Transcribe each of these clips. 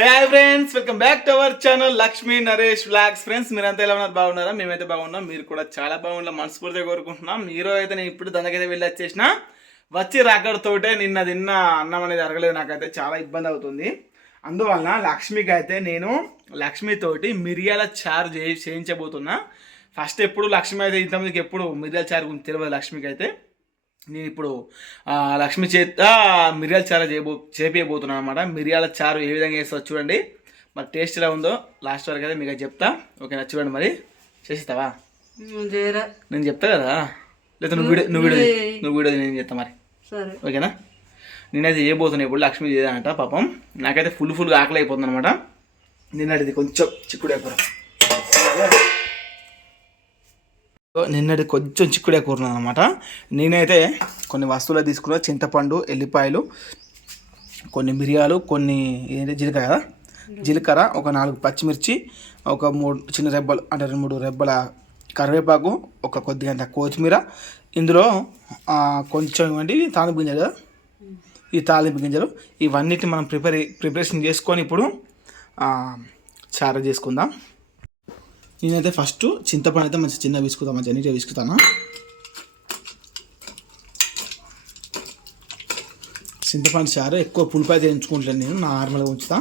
Hi friends welcome back to our channel Lakshmi Naresh blogs friends మీరంతా ఎలా ఉన్నారు? బాగున్నారా? మేమైతే బాగున్నాం. మీరు కూడా చాలా బాగున్నా మనస్ఫూర్తిగా కోరుకుంటున్నాం. మీరు అయితే నేను ఇప్పుడు దానికైతే వెళ్ళి వచ్చేసిన వచ్చి రాకడతోటే నిన్న తిన్న అన్నం అనేది అరగలేదు. నాకైతే చాలా ఇబ్బంది అవుతుంది. అందువలన లక్ష్మికి అయితే నేను లక్ష్మితోటి మిరియాల చారు చేయించబోతున్నా. ఫస్ట్ ఎప్పుడు లక్ష్మి అయితే ఇంతమందికి ఎప్పుడు మిరియాల చారు గురించి తెలియదు లక్ష్మికి అయితే నేను ఇప్పుడు లక్ష్మి చేత మిరియాల చారు చేయబో చేపియబోతున్నాను అనమాట మిరియాల చారు ఏ విధంగా వేస్తుందో చూడండి. మరి టేస్ట్ ఎలా ఉందో లాస్ట్ వరకు అయితే మీకు చెప్తా. ఓకేనా? చూడండి మరి. చేసిస్తావా? నేను చెప్తా కదా. లేదా నువ్వు వీడియో నువ్వు వీడియో నువ్వు వీడియో నేను చెప్తా మరి. సరే. ఓకేనా? నేనైతే చేయబోతున్నా ఇప్పుడు. లక్ష్మి చేయదంట పాపం. నాకైతే ఫుల్ ఫుల్గా ఆకలి అయిపోతుంది అనమాట నిన్నటిది కొంచెం చిక్కుడు కూర నిన్నటి కొంచెం చిక్కుడే కూరన్నాను అనమాట నేనైతే కొన్ని వస్తువులు తీసుకున్నా. చింతపండు ఎల్లిపాయలు కొన్ని మిరియాలు కొన్ని ఏంటి జీలకర్ర కదా? జీలకర్ర ఒక నాలుగు పచ్చిమిర్చి ఒక మూడు చిన్న రెబ్బలు అంటే రెండు మూడు రెబ్బల కరివేపాకు ఒక కొద్దిగంత కొత్తిమీర. ఇందులో కొంచెం ఇవ్వండి తాలింపు గింజలు కదా? ఈ తాలింపు గింజలు. ఇవన్నిటిని మనం ప్రిపేర్ ప్రిపరేషన్ చేసుకొని ఇప్పుడు చారు చేసుకుందాం. నేనైతే ఫస్ట్ చింతపండు అయితే మంచి చిన్న విసుకుతాను మంచిగా నీట్గా విసుకుతాను చింతపండు చారు ఎక్కువ పులిపాయ అయితే ఎంచుకుంటాను నేను నార్మల్గా ఉంచుతా.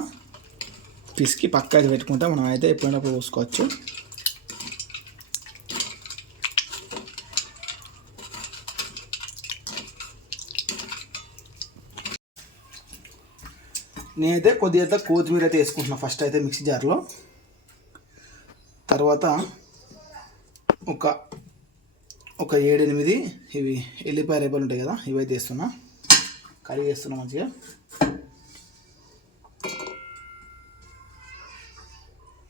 పిసికి పక్క అయితే పెట్టుకుంటా మనం అయితే ఎప్పుడైనా పోసుకోవచ్చు. నేనైతే కొద్దిగా అయితే కొత్తిమీర అయితే వేసుకుంటున్నాను ఫస్ట్ అయితే మిక్సీ జార్లో. తర్వాత ఒక ఒక ఏడెనిమిది ఇవి ఎల్లిపాయ రేపలు ఉంటాయి కదా ఇవైతే వేస్తున్నా. కర్రీ వేస్తున్నా మంచిగా.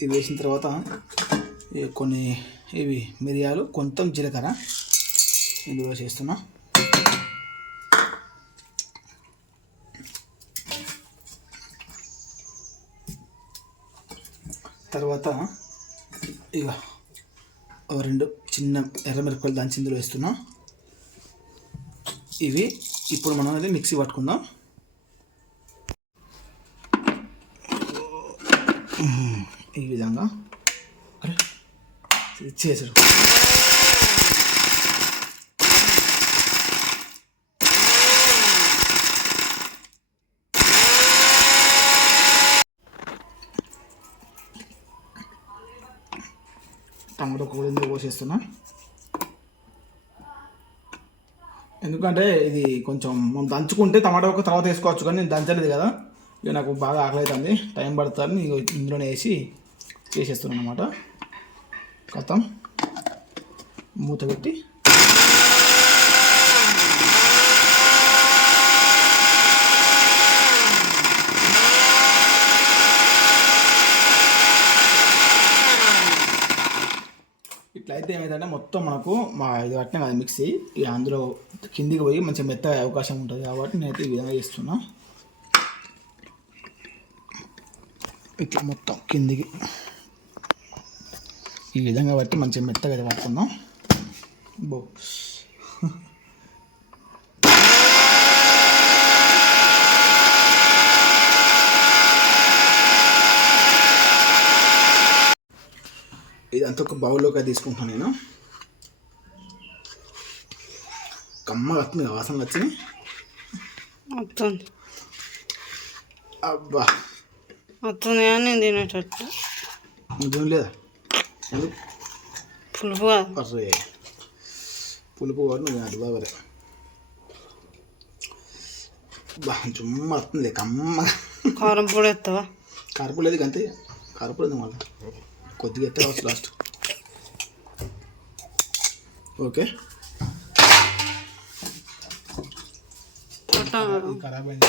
ఇవి వేసిన తర్వాత కొన్ని ఇవి మిరియాలు కొంచెం జీలకర్ర ఇందులో చేస్తున్నా తర్వాత ఇక రెండు చిన్న ఎర్రమిరపకాయలు దంచి ఇందులో వేస్తున్నా. ఇవి ఇప్పుడు మనం అది మిక్సీ పట్టుకుందాం. ఈ విధంగా. అరే చేసాడు పోసేస్తున్నా. ఎందుకంటే ఇది కొంచెం మనం దంచుకుంటే టమాటా ఒక తర్వాత వేసుకోవచ్చు కానీ నేను దంచలేదు కదా. ఇక నాకు బాగా ఆకలి అవుతుంది టైం పడుతుందని ఇందులోనే వేసి చేసేస్తున్నాను అనమాట కథం మూత పెట్టి ఇట్లా అయితే ఏమైందంటే మొత్తం మనకు మా ఇది పట్టిన కదా మిక్సీ. అందులో కిందికి పోయి మంచిగా మెత్తగా అవకాశం ఉంటుంది కాబట్టి నేనైతే ఈ విధంగా చేస్తున్నా. ఇట్లా మొత్తం కిందికి. ఈ విధంగా బట్టి మంచిగా మెత్తగా అయితే పట్టుకుందాం. బో ఇదంతా ఒక బౌల్లోకి తీసుకుంటాను నేను. కమ్మ వస్తుంది వాసన వచ్చింది వస్తుంది. అబ్బా. వస్తుంది కానీ తినేటట్టు. నిజం లేదా? పులుపు అర్రే. పులుపు కూడా నువ్వు అది బాబరే బా చుమ్మ వస్తుంది కమ్మ. కారం పొడి ఎత్తావా? కారపూల లేదు అంతే కారపూల ఉంది మళ్ళీ. కొద్దిగా ఎత్తే రావచ్చు లాస్ట్ ఓకే ఖరాబ్ అయింది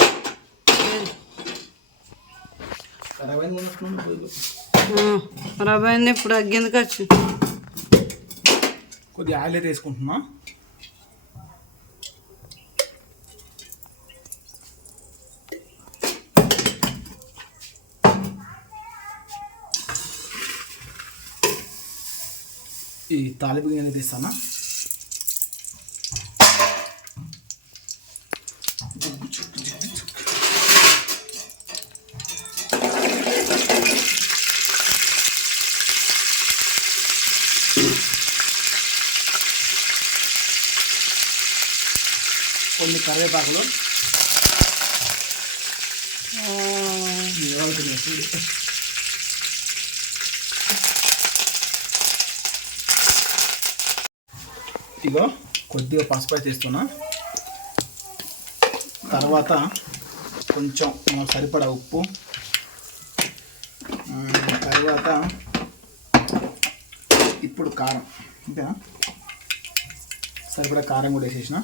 ఖరాబ్ అయింది ఇప్పుడు? అగ్గేందుకు వచ్చి కొద్దిగా ఆయిల్ అయితే వేసుకుంటున్నా. తాలింపు గిన్నె తీస్తాను? కొన్ని కరివేపాకులు. ఇగో కొద్దిగా పసుపు అయితే ఇస్తున్నా తర్వాత కొంచెం సరిపడా ఉప్పు. తర్వాత ఇప్పుడు కారం. అంతేనా? సరిపడా కారం కూడా వేసేసిన.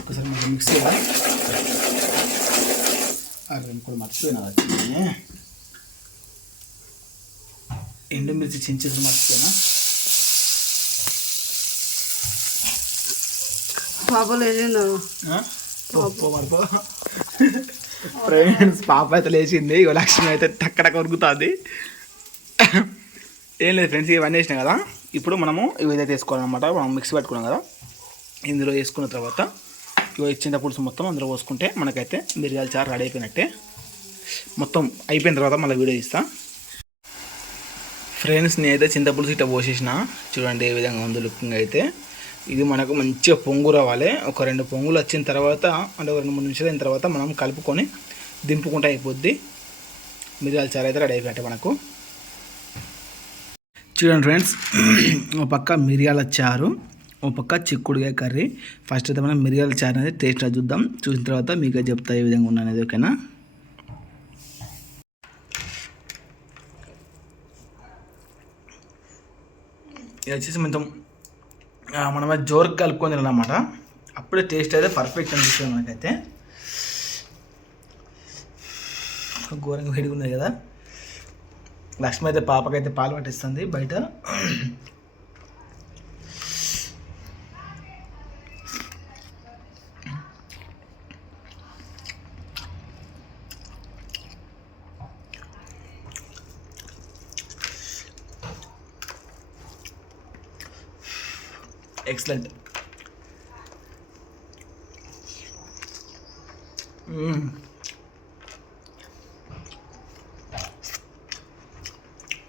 ఒకసారి మనం మిక్స్ చేయాలి. అరే కూడా మర్చిపోయినా వచ్చింది ఎండుమిర్చి చించేసి మర్చిపోయినా. పాప ఫ్రెండ్స్ పాప అయితే లేచింది. ఇగో లక్ష్మి అయితే టక్కడ కొరుకుతుంది. ఏం లేదు ఫ్రెండ్స్ ఇవన్నీ వేసినాయి కదా. ఇప్పుడు మనము ఇవి అయితే వేసుకోవాలన్నమాట. మనం మిక్సీ పెట్టుకున్నాం కదా. ఇందులో వేసుకున్న తర్వాత ఇవి ఇచ్చిన పులుసు మొత్తం అందులో పోసుకుంటే మనకైతే మిరియాల చారు రెడీ అయిపోయినట్టే. మొత్తం అయిపోయిన తర్వాత మళ్ళీ వీడియో ఇస్తా ఫ్రెండ్స్ నేనైతే చింతపులుసు ఇట్లా పోసేసిన. చూడండి ఏ విధంగా ఉంది లుకింగ్ అయితే. ఇది మనకు మంచిగా పొంగు రావాలి. ఒక రెండు పొంగులు వచ్చిన తర్వాత అంటే ఒక రెండు మూడు నిమిషాలు అయిన తర్వాత మనం కలుపుకొని దింపుకుంటే అయిపోద్ది. మిరియాల చారు అయితే రెడీ అయిపోయినట్టే మనకు. చూడండి ఫ్రెండ్స్ ఒక పక్క మిరియాల చారు ఒక పక్క చిక్కుడుగా కర్రీ. ఫస్ట్ అయితే మనం మిరియాల చారు అనేది టేస్ట్ చూద్దాం. చూసిన తర్వాత మీకు చెప్తా ఏ విధంగా ఉన్నా అనేది ఓకేనా? ఇది వచ్చేసి మొత్తం మనమే మనం జోరుకు కలుపుకొని తినమాట అప్పుడే టేస్ట్ అయితే పర్ఫెక్ట్ అనిపిస్తుంది మనకైతే. ఘోరంగా వేడిగా ఉన్నది కదా. లక్ష్మి అయితే పాపకైతే పాలు పట్టిస్తుంది బయట. Excellent mm.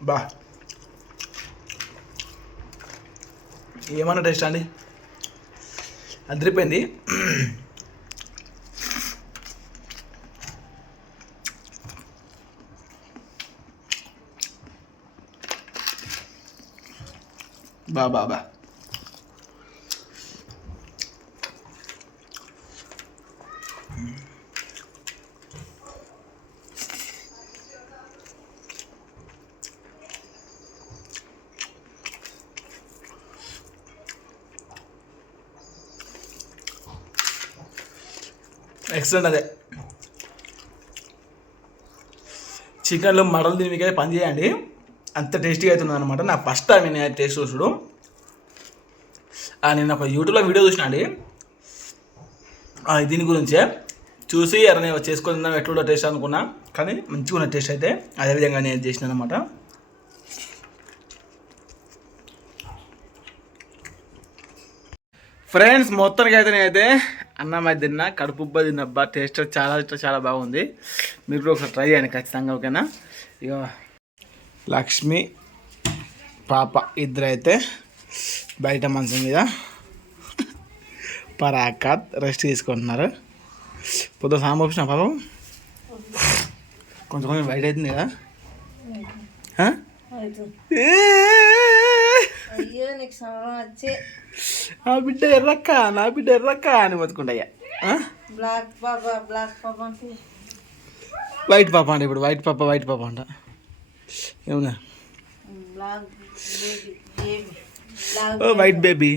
బా. ఏమన్నా టేస్ట్ అండి? అదిరిపోయింది బా బా బా. ఎక్సలెంట్ అదే. చికెన్లో మటన్ దీనికైతే పని చేయండి. అంత టేస్టీగా అవుతుంది అనమాట నా ఫస్ట్ టైం నేను టేస్ట్ చూసుడు నేను ఒక యూట్యూబ్లో వీడియో చూసిన అండి. దీని గురించే. చూసి అరే నేను చేసుకుందాం ఎట్లా టేస్ట్ అనుకున్నా. కానీ మంచిగా ఉన్న టేస్ట్ అయితే అదేవిధంగా నేను చేసిన అనమాట ఫ్రెండ్స్ మొత్తానికి అయితే నేనైతే అన్నం అయితే తిన్నా. కడుపు ఉబ్బ తిన్నబ్బా టేస్ట్ చాలా చాలా బాగుంది. మీరు కూడా ఒకసారి ట్రై చేయండి ఖచ్చితంగా ఓకేనా? ఇక లక్ష్మి పాప ఇద్దరు అయితే బయట మంచం మీద పరాకాత్ రెస్ట్ తీసుకుంటున్నారు. పొద్దు సాంబ వచ్చిన పాపం? కొంచెం కొంచెం బయట అవుతుంది కదా! అయ్యో నీకు సమరం వచ్చి నా బిడ్డ ఎర్రక్క నా బిడ్డ ఎర్రక్క అని బతుకుంటాయ్యా బ్లాక్ పాప బ్లాక్ పాప అంటే. వైట్ పాప అంట ఇప్పుడు వైట్ పాప వైట్ పాప అంట. ఏమన్నా ఓ వైట్ బేబీ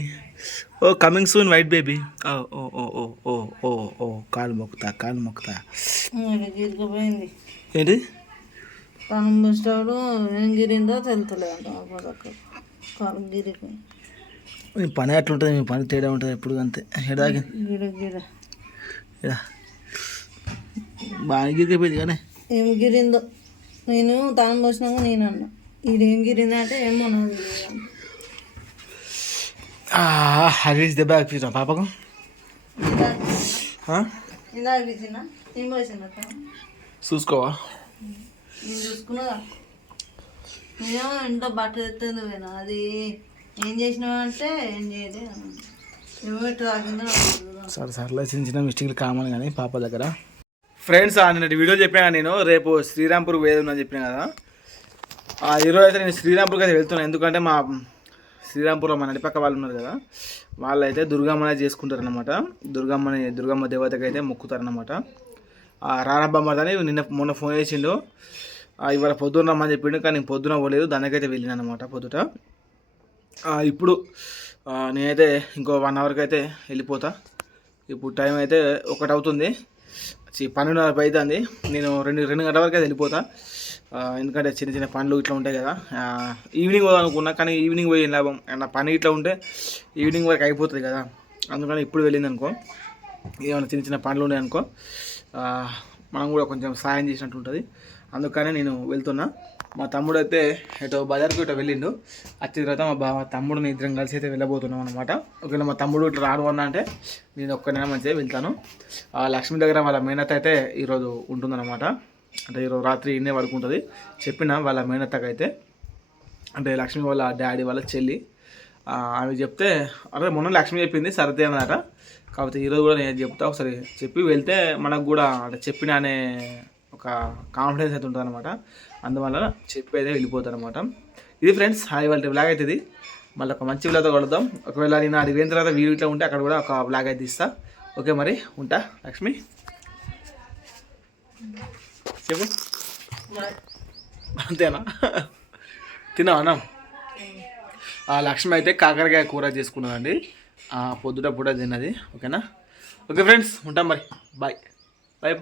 ఓ కమింగ్ సూన్ వైట్ బేబీ ఓ ఓ ఓ ఓ ఓ ఓ ఓ కాలు మొక్కుతా కాలు మొక్కుతా. ఏంటి? తను ముస్తాడు ఏం గిరిందో తెలుతలేదు గిరిపోయింది మీ పని ఎట్లుంటుంది? మీ పని తేడా ఉంటుంది ఎప్పుడు అంతే? ఎడాకి గిడ గిడ. ఎడా? బాగా కానీ. ఏం గిరిందో? నేను తాను పోసినాక నేను అన్నా. ఇది ఏం గిరింది అంటే ఏమో నాకు. హరీష్ దెబ్బ ఆగిపోయినా పాపకు. చూసుకోవా? నేను చూసుకున్నదా? నేనేమో ఇంట్లో బట్టలు ఎత్తుంది పోయినా. అది ఏం చేసినావు అంటే ఏం చేయలే ఏమిటి తాగిందో సరే సర్లే చిన్న చిన్న మిస్టేక్లు కామన్ కానీ పాప దగ్గర. ఫ్రెండ్స్ నిన్నటి వీడియో చెప్పాను నేను రేపు శ్రీరాంపూర్ వేది చెప్పిన కదా. ఈరోజు అయితే నేను శ్రీరాంపూర్కి అయితే వెళ్తున్నాను ఎందుకంటే మా శ్రీరాంపూర్లో మా నడిపక్క వాళ్ళు ఉన్నారు కదా వాళ్ళు అయితే దుర్గమ్మనే చేసుకుంటారనమాట దుర్గమ్మని దుర్గమ్మ దేవతకి అయితే మొక్కుతారనమాట ఆ రారబ్బ మరదని నిన్న మొన్న ఫోన్ చేసిండు. ఇవాళ పొద్దున్న రమ్మని చెప్పిండు కానీ నేను పొద్దున పోలేదు దానికైతే వెళ్ళిన అనమాట పొద్దుట ఇప్పుడు నేనైతే ఇంకో వన్ అవర్కి అయితే వెళ్ళిపోతా. ఇప్పుడు టైం అయితే ఒకటి అవుతుంది. పన్నెండున్నర అవుతుంది నేను రెండు రెండు గంటల వరకు అయితే వెళ్ళిపోతా ఎందుకంటే చిన్న చిన్న పనులు ఇట్లా ఉంటాయి కదా. ఈవినింగ్ పోదాం అనుకున్నా కానీ ఈవినింగ్ పోయి లాభం? నా పని ఇట్లా ఉంటే ఈవినింగ్ వరకు అయిపోతుంది కదా. అందుకని ఇప్పుడు వెళ్ళింది అనుకో. ఏమైనా చిన్న చిన్న పనులు ఉన్నాయి అనుకో. మనం కూడా కొంచెం సాయం చేసినట్టు ఉంటుంది. అందుకనే నేను వెళ్తున్నా. మా తమ్ముడు అయితే ఎటో బజార్కి ఇటు వెళ్ళిండు. వచ్చిన తర్వాత మా బావ తమ్ముడిని ఇద్దరం కలిసి అయితే వెళ్ళబోతున్నాం అనమాట ఒకవేళ మా తమ్ముడు ఇట్లా రాడు అన్నా అంటే నేను ఒక్కనైనా మంచిగా వెళ్తాను. ఆ లక్ష్మి దగ్గర వాళ్ళ మేనత్త అయితే ఈరోజు ఉంటుందన్నమాట. అంటే ఈరోజు రాత్రి ఇన్నే పడుకుంటుంది చెప్పిన వాళ్ళ మేనత్తకైతే. అంటే లక్ష్మి వాళ్ళ డాడీ వాళ్ళ చెల్లి. ఆమె చెప్తే అదే మొన్న లక్ష్మి చెప్పింది సరదే అన్నమాట కాకపోతే ఈరోజు కూడా నేను చెప్తా ఒకసారి చెప్పి వెళ్తే మనకు కూడా అంటే చెప్పిన అనే ఒక కాన్ఫిడెన్స్ అయితే ఉంటుంది అనమాట అందువల్ల చెప్పి అయితే వెళ్ళిపోతాను అనమాట ఇది ఫ్రెండ్స్ హాయ్ వాళ్ళ బ్లాగ్ అయితే ఇది. మళ్ళీ ఒక మంచి బ్లాగ్తో కలుద్దాం. ఒకవేళ నేను అది పోయిన తర్వాత వీడియో ఇట్లా ఉంటే అక్కడ కూడా ఒక బ్లాగ్ అయితే ఇస్తా. ఓకే మరి ఉంటా లక్ష్మి? చెప్పు. అంతేనా? తిన్నావా అన్నం? ఆ లక్ష్మి అయితే కాకరకాయ కూర చేసుకున్నదండి. ఆ పొద్దుట పూట తిన్నది. ఓకేనా? ఓకే ఫ్రెండ్స్ ఉంటాం మరి. Bye bye